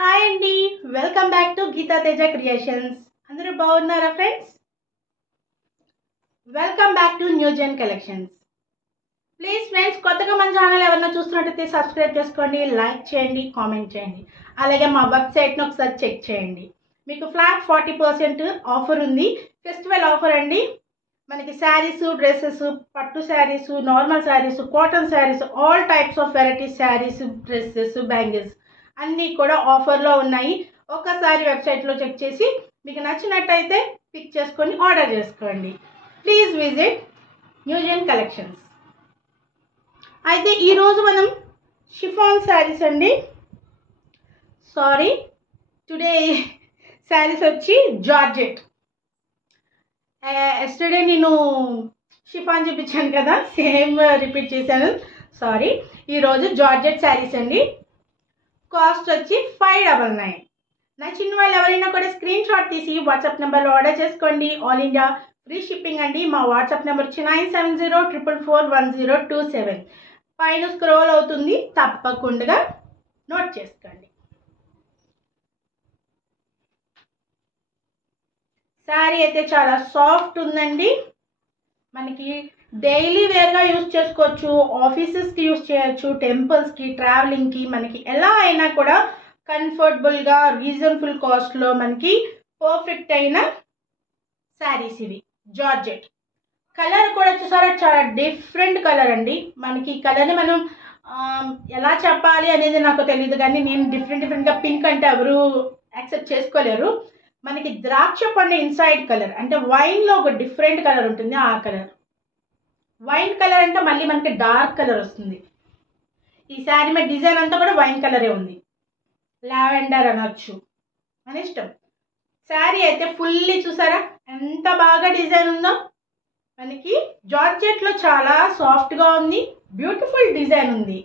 Hi అండి, welcome back to Geetha Teja creations. అందరూ బాగున్నారా friends? Welcome back to new gen collections. Please friends, కొత్తగా మన ఛానల్ ఎవరైనా చూస్తున్నట్టయితే సబ్స్క్రైబ్ చేసుకోండి, లైక్ చేయండి, కామెంట్ చేయండి. అలాగే మా వెబ్సైట్ని ఒకసారి చెక్ చేయండి. మీకు ఫ్లాట్ 40% ఆఫర్ ఉంది. ఫెస్టివల్ ఆఫర్ అండి. మనకి శారీస్, డ్రెస్సెస్, పట్టు saris, normal saris, cotton saris, all types of varieties saris, dresses, bangles అన్నీ కూడా ఆఫర్లో ఉన్నాయి. ఒకసారి వెబ్సైట్లో చెక్ చేసి మీకు నచ్చినట్టయితే పిక్ చేసుకొని ఆర్డర్ చేసుకోండి. Please visit new gen collections. అయితే ఈరోజు మనం షిఫాన్ శారీస్ అండి. టుడే శారీస్ వచ్చి జార్జెట్. ఎస్టర్డే నేను షిఫాన్ చూపించాను కదా, సేమ్ రిపీట్ చేశాను, సారీ. ఈరోజు జార్జెట్ శారీస్ అండి. కాస్ట్ వచ్చి 599. నచ్చిన వాళ్ళు ఎవరైనా కూడా స్క్రీన్ షాట్ తీసి వాట్సాప్ నెంబర్లో ఆర్డర్ చేసుకోండి. ఆల్ ఇండియా ఫ్రీ షిప్పింగ్ అండి. మా వాట్సాప్ నెంబర్ వచ్చి 9704441027. పైన స్క్రోల్ అవుతుంది, తప్పకుండా నోట్ చేసుకోండి. శారీ అయితే చాలా సాఫ్ట్ ఉందండి. మనకి డైలీ వేర్గా యూజ్ చేసుకోవచ్చు, ఆఫీసెస్కి యూజ్ చేయొచ్చు, టెంపుల్స్కి, ట్రావెలింగ్కి, మనకి ఎలా అయినా కూడా కంఫర్టబుల్గా రీజనబుల్ కాస్ట్లో మనకి పర్ఫెక్ట్ అయిన శారీస్ ఇవి. జార్జెట్ కలర్ కూడా చూసారా, చాలా డిఫరెంట్ కలర్ అండి. మనకి ఈ కలర్ని మనం ఎలా చెప్పాలి అనేది నాకు తెలియదు, కానీ నేను డిఫరెంట్గా పింక్ అంటే ఎవరు యాక్సెప్ట్ చేసుకోలేరు. మనకి ద్రాక్ష పండు ఇన్సైడ్ కలర్ అంటే వైన్లో ఒక డిఫరెంట్ కలర్ ఉంటుంది, ఆ కలర్. వైన్ కలర్ అంటే మళ్ళీ మనకి డార్క్ కలర్ వస్తుంది. ఈ శారీ మీద డిజైన్ అంతా కూడా వైన్ కలరే ఉంది. లావెండర్ అనొచ్చు, మన ఇష్టం. శారీ అయితే ఫుల్లీ చూసారా ఎంత బాగా డిజైన్ ఉందో. మనకి జార్జెట్లో చాలా సాఫ్ట్గా ఉంది, బ్యూటిఫుల్ డిజైన్ ఉంది.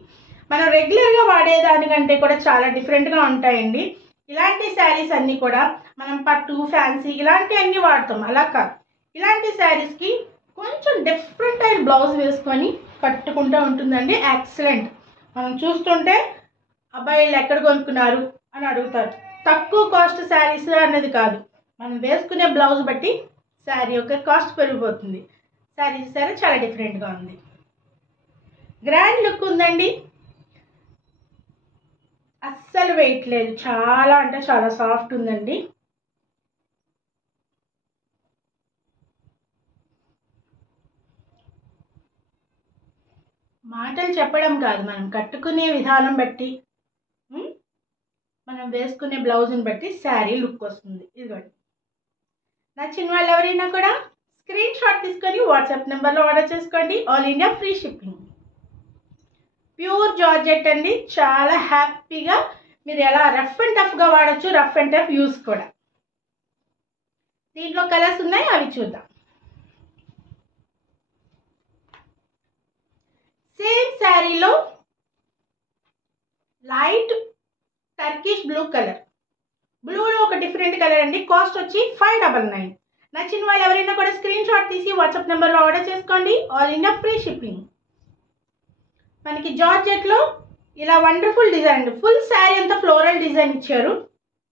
మనం రెగ్యులర్గా వాడేదానికంటే కూడా చాలా డిఫరెంట్గా ఉంటాయండి. ఇలాంటి శారీస్ అన్నీ కూడా మనం పట్టు, ఫ్యాన్సీ ఇలాంటి అన్నీ వాడతాం, అలా కాదు. ఇలాంటి శారీస్కి కొంచెం డిఫరెంట్ అయిన బ్లౌజ్ వేసుకొని కట్టుకుంటూ ఉంటుందండి. ఎక్సలెంట్. మనం చూస్తుంటే అబ్బాయిలు ఎక్కడ కొనుక్కున్నారు అని అడుగుతారు. తక్కువ కాస్ట్ శారీస్ అన్నది కాదు, మనం వేసుకునే బ్లౌజ్ బట్టి శారీ యొక్క కాస్ట్ పెరిగిపోతుంది. శారీ చూసారా చాలా డిఫరెంట్గా ఉంది, గ్రాండ్ లుక్ ఉందండి. అస్సలు వెయిట్ లేదు, చాలా అంటే చాలా సాఫ్ట్ ఉందండి. మాటలు చెప్పడం కాదు, మనం కట్టుకునే విధానం బట్టి, మనం వేసుకునే బ్లౌజ్ని బట్టి శారీ లుక్ వస్తుంది. ఇదిగోండి. నచ్చిన వాళ్ళు ఎవరైనా కూడా స్క్రీన్ షాట్ తీసుకొని వాట్సాప్ నెంబర్లో ఆర్డర్ చేసుకోండి. All India free shipping. Pure georgette అండి. చాలా హ్యాపీగా మీరు ఎలా రఫ్ అండ్ టఫ్గా వాడచ్చు, రఫ్ అండ్ టఫ్ యూస్ కూడా. దీంట్లో కలర్స్ ఉన్నాయి, అవి చూద్దాం. సేమ్ శారీలో లైట్ టర్కిష్ బ్లూ కలర్, బ్లూలో ఒక డిఫరెంట్ కలర్ అండి. కాస్ట్ వచ్చి 599. నచ్చిన వాళ్ళు ఎవరైనా కూడా స్క్రీన్ షాట్ తీసి వాట్సాప్ నెంబర్లో ఆర్డర్ చేసుకోండి. All India free shipping. మనకి జార్జెట్లో ఇలా వండర్ఫుల్ డిజైన్ అండి. ఫుల్ శారీ అంతా ఫ్లోరల్ డిజైన్ ఇచ్చారు,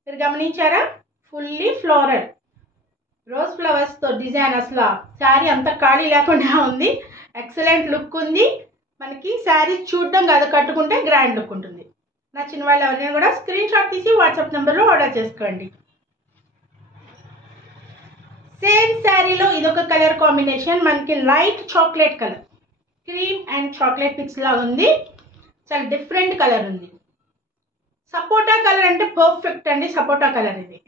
మీరు గమనించారా? ఫుల్లీ ఫ్లోరల్ రోజ్ ఫ్లవర్స్తో డిజైన్. అసలు శారీ అంతా ఖాళీ లేకుండా ఉంది, ఎక్సలెంట్ లుక్ ఉంది. మనకి శారీ చూడడం కాదు, కట్టుకుంటే గ్రాండ్ లుక్ ఉంటుంది. నచ్చిన వాళ్ళు ఎవరైనా కూడా స్క్రీన్ షాట్ తీసి వాట్సాప్ నెంబర్లో ఆర్డర్ చేసుకోండి. సేమ్ శారీలో ఇదొక కలర్ కాంబినేషన్, మనకి light chocolate colour, cream and chocolate mix లాగా ఉంది. చాలా డిఫరెంట్ కలర్ ఉంది. సపోటా కలర్ అంటే పర్ఫెక్ట్ అండి, సపోటా కలర్ ఇది.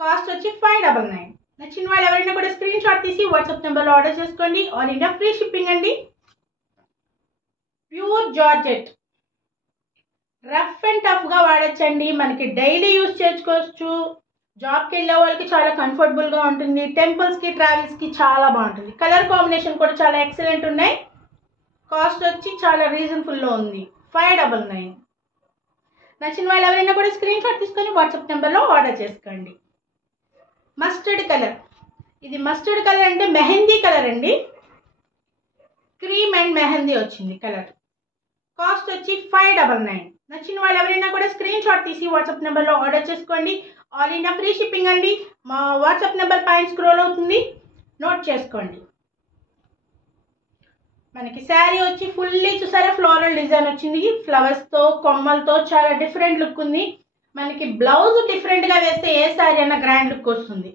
కాస్ట్ వచ్చి 599. నచ్చిన వాళ్ళు ఎవరైనా కూడా స్క్రీన్ షాట్ తీసి వాట్సాప్ నెంబర్లో ఆర్డర్ చేసుకోండి. ఆల్ ఇండియా ఫ్రీ షిప్పింగ్ అండి. ప్యూర్ జార్జెట్, రఫ్ అండ్ టఫ్గా వాడచ్చండి. మనకి డైలీ యూజ్ చేసుకోవచ్చు. జాబ్కి వెళ్ళే వాళ్ళకి చాలా కంఫర్టబుల్గా ఉంటుంది. టెంపుల్స్కి, ట్రావెల్స్కి చాలా బాగుంటుంది. కలర్ కాంబినేషన్ కూడా చాలా ఎక్సలెంట్ ఉన్నాయి. కాస్ట్ వచ్చి చాలా రీజనబుల్లో ఉంది, 599. నచ్చిన వాళ్ళు ఎవరైనా కూడా స్క్రీన్ షాట్ తీసుకొని వాట్సాప్ నెంబర్లో ఆర్డర్ చేసుకోండి. మస్టర్డ్ కలర్, ఇది మస్టర్డ్ కలర్ అంటే మెహందీ కలర్ అండి. క్రీమ్ అండ్ మెహందీ వచ్చింది కలర్. కాస్ట్ వచ్చి 599. నచ్చిన వాళ్ళు ఎవరైనా కూడా స్క్రీన్ షాట్ తీసి వాట్సాప్ నెంబర్లో ఆర్డర్ చేసుకోండి. ఆల్ ఇండియా ఫ్రీ షిప్పింగ్ అండి. మా వాట్సాప్ నెంబర్ పైన స్క్రోల్ అవుతుంది, నోట్ చేసుకోండి. మనకి శారీ వచ్చి ఫుల్లీ చూసారా ఫ్లోరల్ డిజైన్ వచ్చింది, ఫ్లవర్స్తో కొమ్మలతో చాలా డిఫరెంట్ లుక్ ఉంది. మనకి బ్లౌజ్ డిఫరెంట్గా వేస్తే ఏ శారీ అన్న గ్రాండ్ లుక్ వస్తుంది.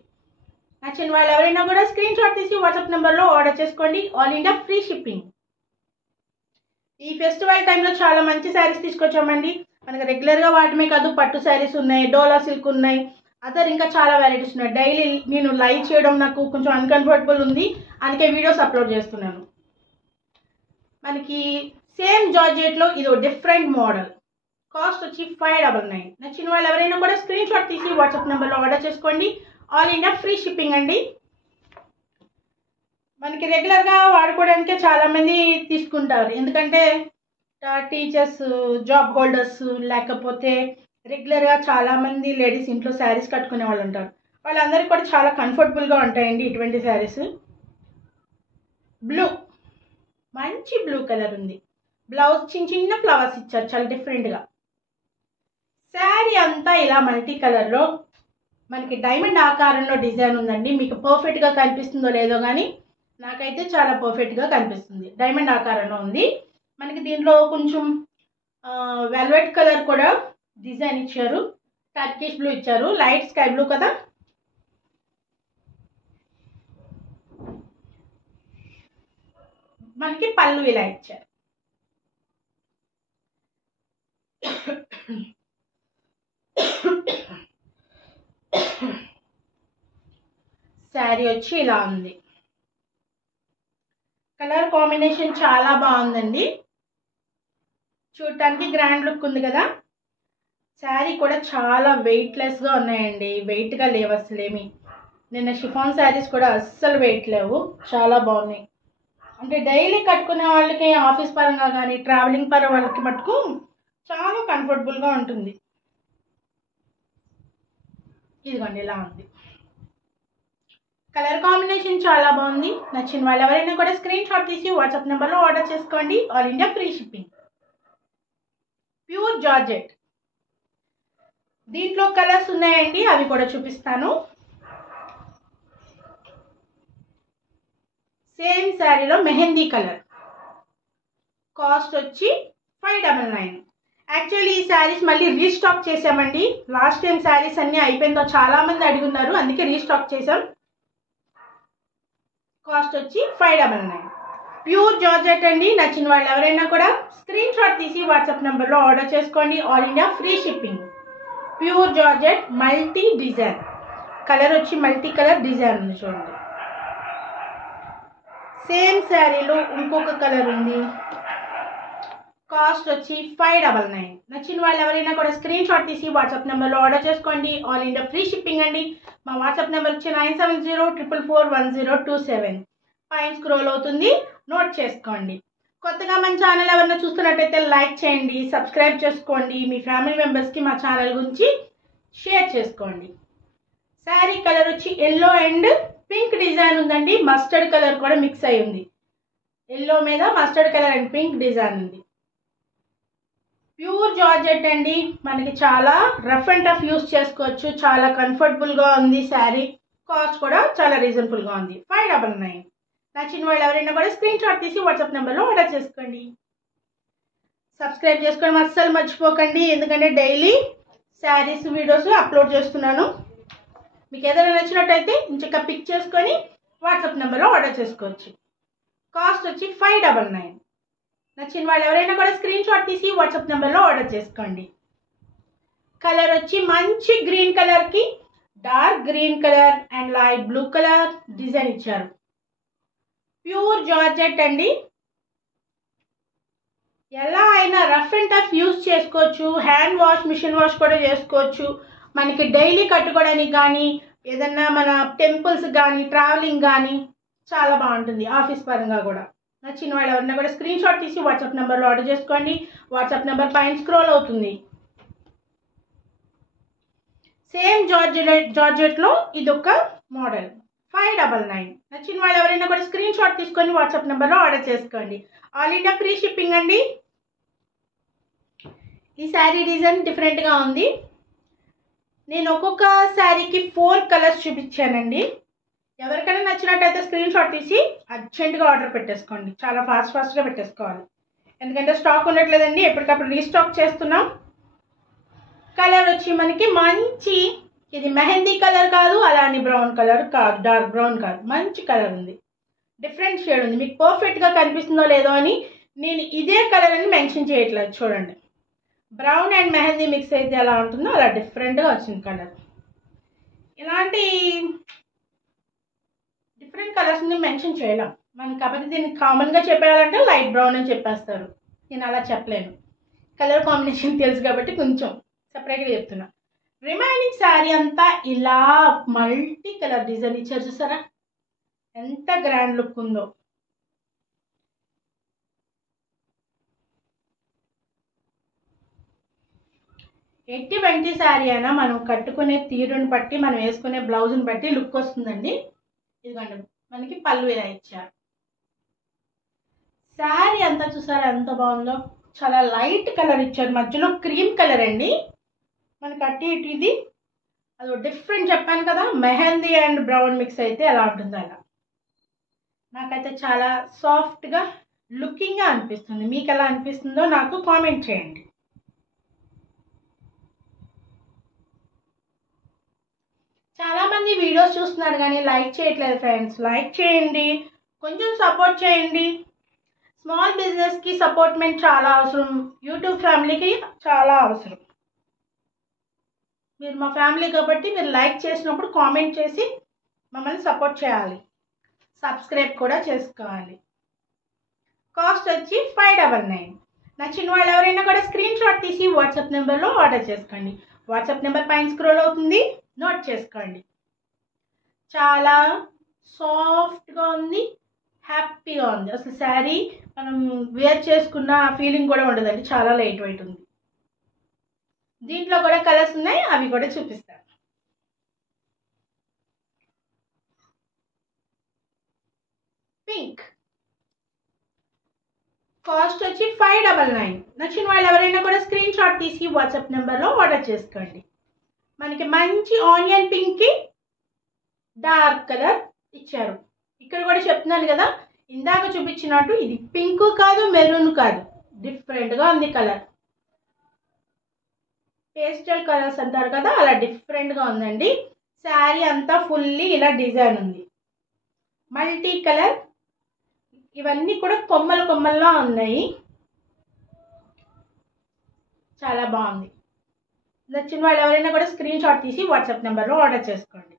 నచ్చిన వాళ్ళు ఎవరైనా కూడా స్క్రీన్ షాట్ తీసి వాట్సాప్ నెంబర్లో ఆర్డర్ చేసుకోండి. All India free shipping. ఈ ఫెస్టివల్ టైంలో చాలా మంచి శారీస్ తీసుకొచ్చామండి. మనకి రెగ్యులర్గా వాడమే కాదు, పట్టు శారీస్ ఉన్నాయి, డోలా సిల్క్ ఉన్నాయి, అదర్ ఇంకా చాలా వెరైటీస్ ఉన్నాయి. డైలీ నేను లైవ్ చేయడం నాకు కొంచెం అన్కంఫర్టబుల్ ఉంది, అందుకే వీడియోస్ అప్లోడ్ చేస్తున్నాను. మనకి సేమ్ జార్జెట్లో ఇది డిఫరెంట్ మోడల్. కాస్ట్ వచ్చి 599. నచ్చిన వాళ్ళు ఎవరైనా కూడా స్క్రీన్ షాట్ తీసి వాట్సాప్ నెంబర్లో ఆర్డర్ చేసుకోండి. ఆల్ ఇండియా ఫ్రీ షిప్పింగ్ అండి. మనకి రెగ్యులర్గా వాడుకోవడానికే చాలామంది తీసుకుంటారు, ఎందుకంటే టీచర్స్, జాబ్ హోల్డర్స్, లేకపోతే రెగ్యులర్గా చాలామంది లేడీస్ ఇంట్లో శారీస్ కట్టుకునే వాళ్ళు ఉంటారు. వాళ్ళందరికీ కూడా చాలా కంఫర్టబుల్గా ఉంటాయండి ఇటువంటి శారీస్. బ్లూ, మంచి బ్లూ కలర్ ఉంది. బ్లౌజ్ చిన్న చిన్న ఫ్లవర్స్ ఇచ్చారు, చాలా డిఫరెంట్గా. శారీ అంతా ఇలా మల్టీ కలర్లో మనకి డైమండ్ ఆకారంలో డిజైన్ ఉందండి. మీకు పర్ఫెక్ట్గా కనిపిస్తుందో లేదో కానీ నాకైతే చాలా పర్ఫెక్ట్గా కనిపిస్తుంది. డైమండ్ ఆకారంలో ఉంది. మనకి దీంట్లో కొంచెం వెల్వెట్ కలర్ కూడా డిజైన్ ఇచ్చారు, టర్కిష్ బ్లూ ఇచ్చారు, లైట్ స్కై బ్లూ కదా. మనకి పళ్ళు ఇలా ఇచ్చారు. శారీ వచ్చి ఇలా ఉంది. కలర్ కాంబినేషన్ చాలా బాగుందండి, చూడటానికి గ్రాండ్ లుక్ ఉంది కదా. శారీ కూడా చాలా వెయిట్లెస్గా ఉన్నాయండి, వెయిట్గా లేవు అసలేమి. నిన్న షిఫాన్ శారీస్ కూడా అస్సలు వెయిట్ లేవు, చాలా బాగున్నాయి. అంటే డైలీ కట్టుకునే వాళ్ళకి, ఆఫీస్ పరంగా కానీ ట్రావెలింగ్ పరంగా వాళ్ళకి మటుకు చాలా కంఫర్టబుల్గా ఉంటుంది. ఇదిగోండి ఇలా ఉంది. కలర్ కాంబినేషన్ చాలా బాగుంది. నచ్చిన వాళ్ళు ఎవరైనా కూడా స్క్రీన్ షాట్ తీసి వాట్సాప్ నెంబర్లో ఆర్డర్ చేసుకోండి. All India free shipping. Pure georgette, దీంట్లో కలర్స్ ఉన్నాయండి, అవి కూడా చూపిస్తాను. సేమ్ శారీలో మెహందీ కలర్. కాస్ట్ వచ్చి 599. యాక్చువల్లీ ఈ శారీస్ మళ్ళీ రీస్టాక్ చేసామండి. లాస్ట్ టైం శారీస్ అన్నీ అయిపోయిందో చాలా మంది అడుగున్నారు, అందుకే రీస్టాక్ చేసాం. కాస్ట్ వచ్చి 599. ప్యూర్ జార్జెట్ అండి. నచ్చిన వాళ్ళు ఎవరైనా కూడా స్క్రీన్ షాట్ తీసి వాట్సాప్ నెంబర్లో ఆర్డర్ చేసుకోండి. All India free shipping. Pure georgette multi design. Colour వచ్చి మల్టీ కలర్ డిజైన్ ఉంది చూడండి. సేమ్ శారీలో ఇంకొక కలర్ ఉంది. కాస్ట్ వచ్చి 599. నచ్చిన వాళ్ళు ఎవరైనా కూడా స్క్రీన్ షాట్ తీసి వాట్సాప్ నెంబర్లో ఆర్డర్ చేసుకోండి. ఆల్ ఇండియా ఫ్రీ షిప్పింగ్ అండి. మా వాట్సాప్ నెంబర్ వచ్చి 9704441027. పైన స్క్రోల్ అవుతుంది, నోట్ చేసుకోండి. కొత్తగా మన ఛానల్ ఎవరైనా చూస్తున్నట్టయితే లైక్ చేయండి, సబ్స్క్రైబ్ చేసుకోండి, మీ ఫ్యామిలీ మెంబర్స్కి మా ఛానల్ గురించి షేర్ చేసుకోండి. శారీ కలర్ వచ్చి ఎల్లో అండ్ పింక్ డిజైన్ ఉందండి. మస్టర్డ్ కలర్ కూడా మిక్స్ అయి ఉంది. ఎల్లో మీద mustard colour and pink design ఉంది. ప్యూర్ జార్జెట్ అండి. మనకి చాలా రఫ్ అండ్ టఫ్ యూస్ చేసుకోవచ్చు, చాలా కంఫర్టబుల్గా ఉంది శారీ. కాస్ట్ కూడా చాలా రీజనబుల్గా ఉంది, 599. నచ్చిన వాళ్ళు ఎవరైనా కూడా స్క్రీన్ షాట్ తీసి వాట్సాప్ నెంబర్లో ఆర్డర్ చేసుకోండి. సబ్స్క్రైబ్ చేసుకోవడం అస్సలు మర్చిపోకండి, ఎందుకంటే డైలీ శారీస్ వీడియోస్ అప్లోడ్ చేస్తున్నాను. మీకు ఏదైనా నచ్చినట్టయితే ఇంచక్క పిక్ చేసుకొని వాట్సాప్ నెంబర్లో ఆర్డర్ చేసుకోవచ్చు. కాస్ట్ వచ్చి 599. నచ్చిన వాళ్ళు ఎవరైనా కూడా స్క్రీన్ షాట్ తీసి వాట్సాప్ నెంబర్లో ఆర్డర్ చేసుకోండి. కలర్ వచ్చి మంచి గ్రీన్ కలర్కి dark green colour and light blue colour design ఇచ్చారు. ప్యూర్ జార్జెట్ అండి. ఎలా అయినా రఫ్ అండ్ టఫ్ యూస్ చేసుకోవచ్చు, హ్యాండ్ వాష్, మిషన్ వాష్ కూడా చేసుకోవచ్చు. మనకి డైలీ కట్టుకోవడానికి కానీ, ఏదన్నా మన టెంపుల్స్ కానీ, ట్రావెలింగ్ కానీ చాలా బాగుంటుంది, ఆఫీస్ పరంగా కూడా. నచ్చిన వాళ్ళు ఎవరైనా కూడా స్క్రీన్ షాట్ తీసి వాట్సాప్ నెంబర్లో ఆర్డర్ చేసుకోండి. వాట్సాప్ నెంబర్ పైన స్క్రోల్ అవుతుంది. సేమ్ జార్జెట్లో ఇదొక మోడల్, 599. నచ్చిన వాళ్ళు ఎవరైనా కూడా స్క్రీన్ షాట్ తీసుకొని వాట్సాప్ నెంబర్లో ఆర్డర్ చేసుకోండి. ఆల్ ఇండియా ఫ్రీ షిప్పింగ్ అండి. ఈ శారీ డిజైన్ డిఫరెంట్గా ఉంది. నేను ఒక్కొక్క శారీకి 4 కలర్స్ చూపించానండి. ఎవరికైనా నచ్చినట్టయితే స్క్రీన్ షాట్ తీసి అర్జెంటుగా ఆర్డర్ పెట్టేసుకోండి. చాలా ఫాస్ట్గా పెట్టేసుకోవాలి, ఎందుకంటే స్టాక్ ఉండట్లేదండి. ఎప్పటికప్పుడు రీస్టాక్ చేస్తున్నాం. కలర్ వచ్చి మనకి మంచి, ఇది మెహందీ కలర్ కాదు, అలానే బ్రౌన్ కలర్ కాదు, డార్క్ బ్రౌన్ కాదు, మంచి కలర్ ఉంది, డిఫరెంట్ షేడ్ ఉంది. మీకు పర్ఫెక్ట్గా కనిపిస్తుందో లేదో అని నేను ఇదే కలర్ అని మెన్షన్ చేయట్లేదు. చూడండి, బ్రౌన్ అండ్ మెహందీ మిక్స్ అయితే ఎలా ఉంటుందో అలా డిఫరెంట్గా వచ్చింది కలర్. ఇలాంటి డిఫరెంట్ కలర్స్ని మెన్షన్ చేయలేం మనం, కాబట్టి దీన్ని కామన్గా చెప్పేయాలంటే లైట్ బ్రౌన్ అని చెప్పేస్తారు. నేను అలా చెప్పలేను, కలర్ కాంబినేషన్ తెలుసు కాబట్టి కొంచెం సపరేట్గా చెప్తున్నా. రిమైనింగ్ శారీ అంతా ఇలా మల్టీ కలర్ డిజైన్ ఇచ్చారు, చూసారా ఎంత గ్రాండ్ లుక్ ఉందో. ఎటువంటి శారీ అయినా మనం కట్టుకునే తీరుని బట్టి, మనం వేసుకునే బ్లౌజ్ని బట్టి లుక్ వస్తుందండి. ఇదిగోండి మనకి పళ్ళు ఇలా ఇచ్చారు. శారీ అంతా చూసారా ఎంత బాగుందో, చాలా లైట్ కలర్ ఇచ్చారు, మధ్యలో క్రీమ్ కలర్ అండి. మనకి అటు ఇటు ఇది అదో డిఫరెంట్ చెప్పాను కదా, మెహందీ అండ్ బ్రౌన్ మిక్స్ అయితే ఎలా ఉంటుందో అలా. నాకైతే చాలా సాఫ్ట్గా లుకింగ్గా అనిపిస్తుంది. మీకు ఎలా అనిపిస్తుందో నాకు కామెంట్ చేయండి. చాలామంది వీడియోస్ చూస్తున్నారు కానీ లైక్ చేయట్లేదు ఫ్రెండ్స్. లైక్ చేయండి, కొంచెం సపోర్ట్ చేయండి. స్మాల్ బిజినెస్కి సపోర్ట్మెంట్ చాలా అవసరం, యూట్యూబ్ ఫ్యామిలీకి చాలా అవసరం. మీరు మా ఫ్యామిలీ కాబట్టి మీరు లైక్ చేసినప్పుడు కామెంట్ చేసి మమ్మల్ని సపోర్ట్ చేయాలి. సబ్స్క్రైబ్ కూడా చేసుకోవాలి. కాస్ట్ వచ్చి 599. నచ్చిన వాళ్ళు ఎవరైనా కూడా స్క్రీన్ షాట్ తీసి వాట్సాప్ నెంబర్లో ఆర్డర్ చేసుకోండి. వాట్సాప్ నెంబర్ పైన స్క్రోల్ అవుతుంది, నోట్ చేసుకోండి. చాలా సాఫ్ట్గా ఉంది, హ్యాపీగా ఉంది. అసలు శారీ మనం వేర్ చేసుకున్న ఫీలింగ్ కూడా ఉండదండి, చాలా లైట్ వెయిట్ ఉంది. దీంట్లో కూడా కలర్స్ ఉన్నాయి, అవి కూడా చూపిస్తాను. పింక్ కాస్ట్ వచ్చి 599. నచ్చిన వాళ్ళు ఎవరైనా కూడా స్క్రీన్ షాట్ తీసి వాట్సాప్ నెంబర్లో ఆర్డర్ చేసుకోండి. మనకి మంచి ఆనియన్ పింక్కి డార్క్ కలర్ ఇచ్చారు. ఇక్కడ కూడా చెప్తున్నాను కదా, ఇందాక చూపించినట్టు ఇది పింక్ కాదు, మెరూన్ కాదు, డిఫరెంట్గా ఉంది కలర్. పేస్టల్ కలర్స్ అంటారు కదా, అలా డిఫరెంట్గా ఉందండి. శారీ అంతా ఫుల్లీ ఇలా డిజైన్ ఉంది, మల్టీ కలర్. ఇవన్నీ కూడా కొమ్మలు కొమ్మల్లా ఉన్నాయి, చాలా బాగుంది. నచ్చిన వాళ్ళు ఎవరైనా కూడా స్క్రీన్ షాట్ తీసి వాట్సాప్ నెంబర్లో ఆర్డర్ చేసుకోండి.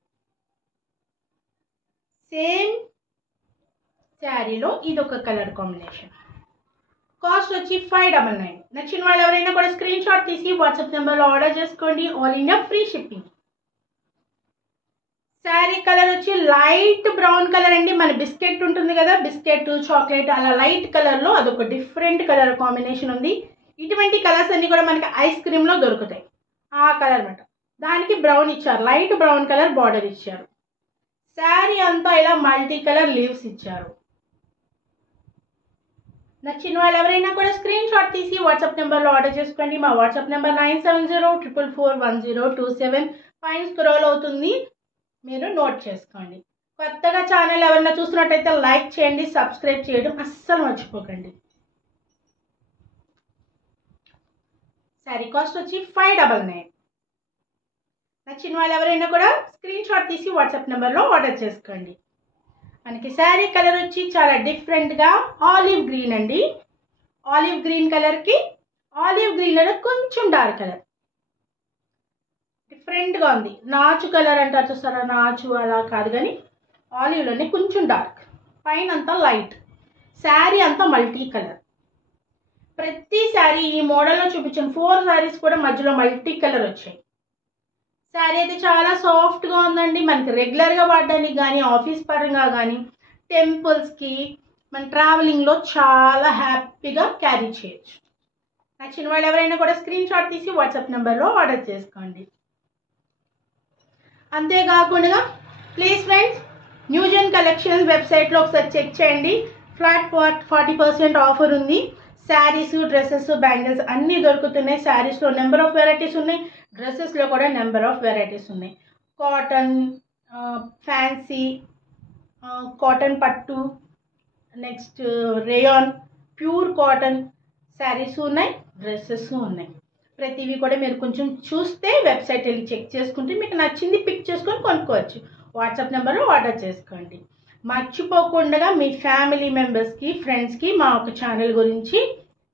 సేమ్ శారీలో ఇది ఒక కలర్ కాంబినేషన్. కాస్ట్ వచ్చి 599. నచ్చిన వాళ్ళు ఎవరైనా కూడా స్క్రీన్ షాట్ తీసి వాట్సాప్ నెంబర్లో ఆర్డర్ చేసుకోండి. All India free shipping. Sari colour వచ్చి లైట్ బ్రౌన్ కలర్ అండి. మన బిస్కెట్ ఉంటుంది కదా, బిస్కెట్ చాక్లెట్ అలా లైట్ కలర్లో అదొక డిఫరెంట్ కలర్ కాంబినేషన్ ఉంది. ఇటువంటి కలర్స్ అన్ని కూడా మనకి ఐస్ క్రీమ్లో దొరుకుతాయి, ఆ కలర్ అన్నమాట. దానికి బ్రౌన్ ఇచ్చారు, లైట్ బ్రౌన్ కలర్ బార్డర్ ఇచ్చారు. శారీ అంతా ఇలా మల్టీ కలర్ లీవ్స్ ఇచ్చారు. నచ్చిన వాళ్ళు ఎవరైనా కూడా స్క్రీన్ షాట్ తీసి వాట్సాప్ నెంబర్లో ఆర్డర్ చేసుకోండి. మా వాట్సాప్ నెంబర్ 9704441027 పైన స్క్రోల్ అవుతుంది, మీరు నోట్ చేసుకోండి. కొత్తగా ఛానల్ ఎవరైనా చూస్తున్నట్టయితే లైక్ చేయండి, సబ్స్క్రైబ్ చేయడం అస్సలు మర్చిపోకండి. శారీ కాస్ట్ వచ్చి 599. నచ్చిన వాళ్ళు ఎవరైనా కూడా స్క్రీన్ షాట్ తీసి వాట్సాప్ నెంబర్లో ఆర్డర్ చేసుకోండి. మనకి శారీ కలర్ వచ్చి చాలా డిఫరెంట్గా ఆలివ్ గ్రీన్ అండి. ఆలివ్ గ్రీన్ కలర్కి ఆలివ్ గ్రీన్లో కొంచెం డార్క్ కలర్ డిఫరెంట్గా ఉంది. నాచు కలర్ అంటారు చూస్తారా, నాచు అలా కాదు కానీ ఆలివ్లోనే కొంచెం డార్క్, పైన అంతా లైట్. శారీ అంతా మల్టీ కలర్. ప్రతి శారీ ఈ మోడల్లో చూపించిన 4 శారీస్ కూడా మధ్యలో మల్టీ కలర్ వచ్చాయి. శారీ అయితే చాలా సాఫ్ట్గా ఉందండి. మనకి రెగ్యులర్గా వాడడానికి కానీ, ఆఫీస్ పరంగా కానీ, టెంపుల్స్కి, మన ట్రావెలింగ్లో చాలా హ్యాపీగా క్యారీ చేయొచ్చు. నచ్చిన వాళ్ళు ఎవరైనా కూడా స్క్రీన్ షాట్ తీసి వాట్సాప్ నెంబర్లో ఆర్డర్ చేసుకోండి. అంతేకాకుండా ప్లీజ్ ఫ్రెండ్స్, న్యూజెన్ కలెక్షన్స్ వెబ్సైట్లో ఒకసారి చెక్ చేయండి. ఫ్లాట్ 40% ఆఫర్ ఉంది. శారీస్, డ్రెస్సెస్, బ్యాంగిల్స్ అన్నీ దొరుకుతున్నాయి. శారీస్లో నెంబర్ ఆఫ్ వెరైటీస్ ఉన్నాయి, డ్రెస్సెస్లో కూడా నెంబర్ ఆఫ్ వెరైటీస్ ఉన్నాయి. కాటన్, ఫ్యాన్సీ, కాటన్ పట్టు, next rayon, pure cotton saris ఉన్నాయి, డ్రెస్సెస్ ఉన్నాయి. ప్రతివి కూడా మీరు కొంచెం చూస్తే వెబ్సైట్ వెళ్ళి చెక్ చేసుకుంటే మీకు నచ్చింది పిక్ చేసుకొని కొనుక్కోవచ్చు. వాట్సాప్ నెంబర్లో ఆర్డర్ చేసుకోండి. మర్చిపోకుండా మీ ఫ్యామిలీ మెంబర్స్కి, ఫ్రెండ్స్కి మా ఒక ఛానల్ గురించి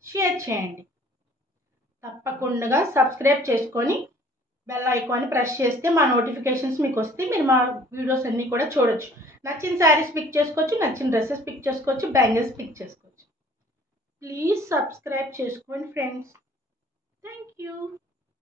షేర్ చేయండి. తప్పకుండా సబ్స్క్రైబ్ చేసుకొని బెల్ ఐకాన్ని ప్రెస్ చేస్తే మా నోటిఫికేషన్స్ మీకు వస్తే మీరు మా వీడియోస్ అన్నీ కూడా చూడొచ్చు. నచ్చిన శారీస్ పిక్ చేసుకోవచ్చు, నచ్చిన డ్రెస్సెస్ పిక్ చేసుకోవచ్చు, బ్యాంగిల్స్ పిక్ చేసుకోవచ్చు. ప్లీజ్ సబ్స్క్రైబ్ చేసుకోండి ఫ్రెండ్స్. Thank you.